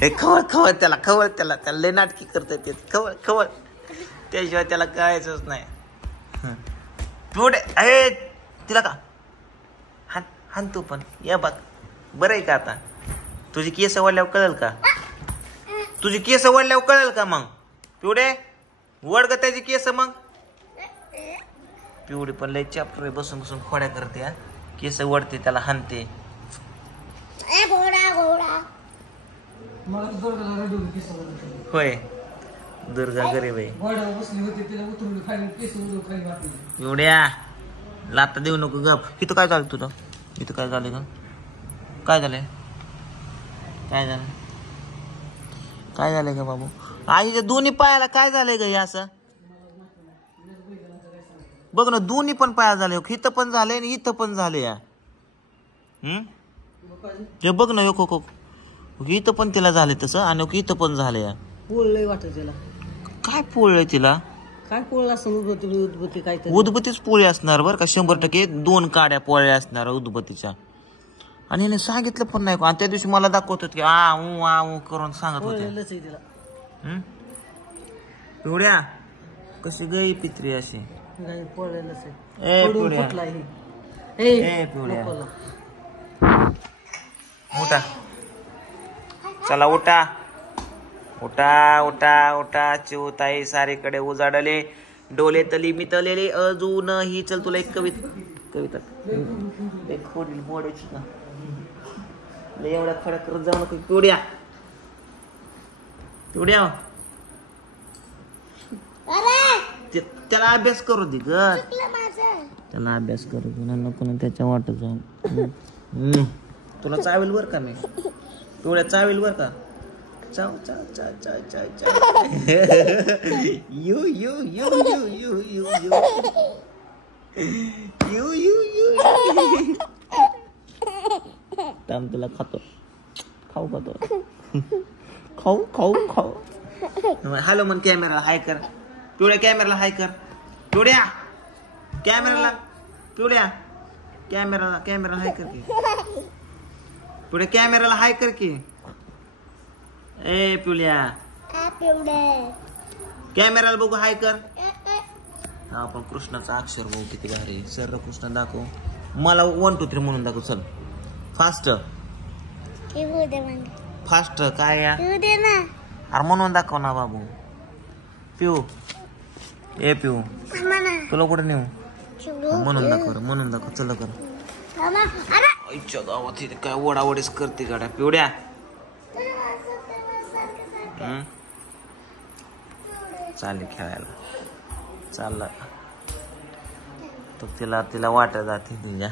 हे खवळ खवळ त्याला लय नाटकी करत ते खवळ खवळ त्याशिवाय त्याला कळायचंच नाही. पुढे अरे तिला का हान तू पण या बघ बरं आहे का आता तुझी केस वळल्यावर कळेल का तुझी केस वळल्यावर कळेल का मग पिवडे वड ग त्याची केस मग पिवडी पण लय चॅप्टर बसून बसून खोड्या करते केस वडते त्याला हानते. होय दुर्गा गरीब आहे एवढ्या लाता देऊ नको गप. इथं काय झालं तुझं इथं काय झालं ग काय झालंय काय झालंय का बाबू आईच्या दोन्ही पायाला काय झालंय ग हे असं बघ ना दोन्ही पण पाया झाले इथं पण झालंय आणि इथं पण झाले या ते बघ ना यो इथं पण तिला झाले तसं आणि इथं पण झाले या पोळलंय वाटत तिला काय पोळलंय तिला काय पोळला असं उदबत्ती काय उदबत्तीच पोळी असणार बरं का 100% 2 काड्या पोळ्या असणार उदबत्तीच्या आणि हिने सांगितलं पण नाही आणि त्या दिवशी मला दाखवत होत की आ करून सांगत होते पिवड्या कशी गई पित्री अशी उठा चला उठा उठा उठा उठा चिवताई सारीकडे उजाडले डोले तली मितलेले अजून ही चल तुला एक कविता एक खोडील बोडायची ना एवढ्या खडा करत जाऊ नको पिवड्या त्याला अभ्यास करू दे ग त्याला अभ्यास करू दे नको ना त्याच्या वाटत जाऊन तुला चावेल बर का मी पिवड्या चावेल बर का चाव चाव चाव चाव चाव चाव you you you you you you you you you थांब तुला खातो खाऊ हॅलो मन कॅमेरा हाय कर पिवड्या कॅमेराला हाय कर पिवड्या कॅमेराला हाय कर की पिवड्या कॅमेराला हाय कर की ए पिवल्या कॅमेराला बघू हाय कर हा आपण कृष्णाचा अक्षर बघू किती भारी सर कृष्ण दाखव मला 1 2 3 म्हणून दाखव चल फास्ट काय या अरे म्हणून दाखव ना बाबू पिऊ ए पिऊ तुला कुठे नेऊ म्हणून दाखव चल कर आईच्या गावात काय ओढाओढीच करते गाड्या पिवड्या चालली खेळायला चालला तर तिला वाटत जाते तुझ्या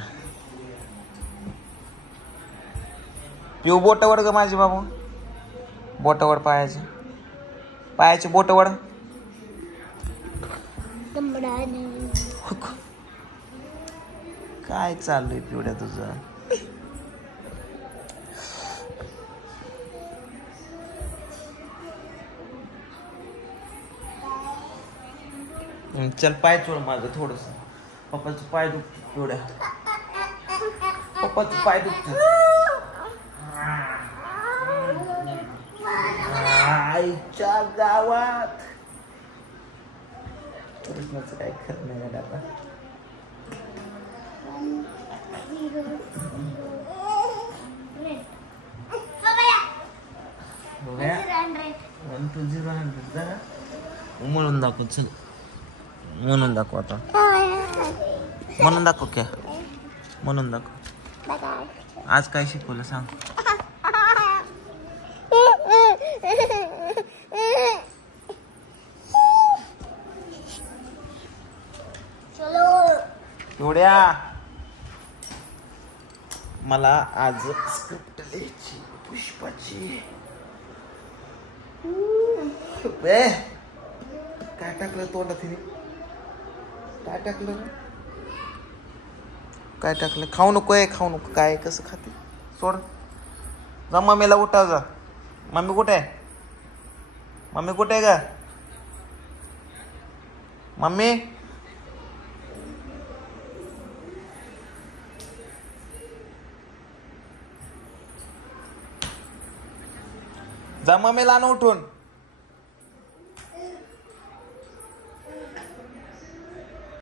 पिऊ बोटावर ग माझी बाबू बोटावर पायाचे बोटावर काय चाललंय पिवड्या तुझं चल पाय चोळ माझं थोडस पप्पाचं पाय दुखत पिवड्या पप्पाचं पाय दुखत आईच्या गावात कृष्णाचं काय खरं नाही आता म्हणून दाखव चल म्हणून दाखव आता म्हणून दाखव क्या म्हणून दाखव आज काय शिकवलं सांग एवढ्या मला आज स्क्रिप्ट लिहायची पुष्पाची काय टाकलं तोंडात काय टाकलं खाऊ नको काय कसं खाते सोड जा मम्मीला उठा जा मम्मी कुठे आहे का मम्मी जा मम्मीला आण उठून.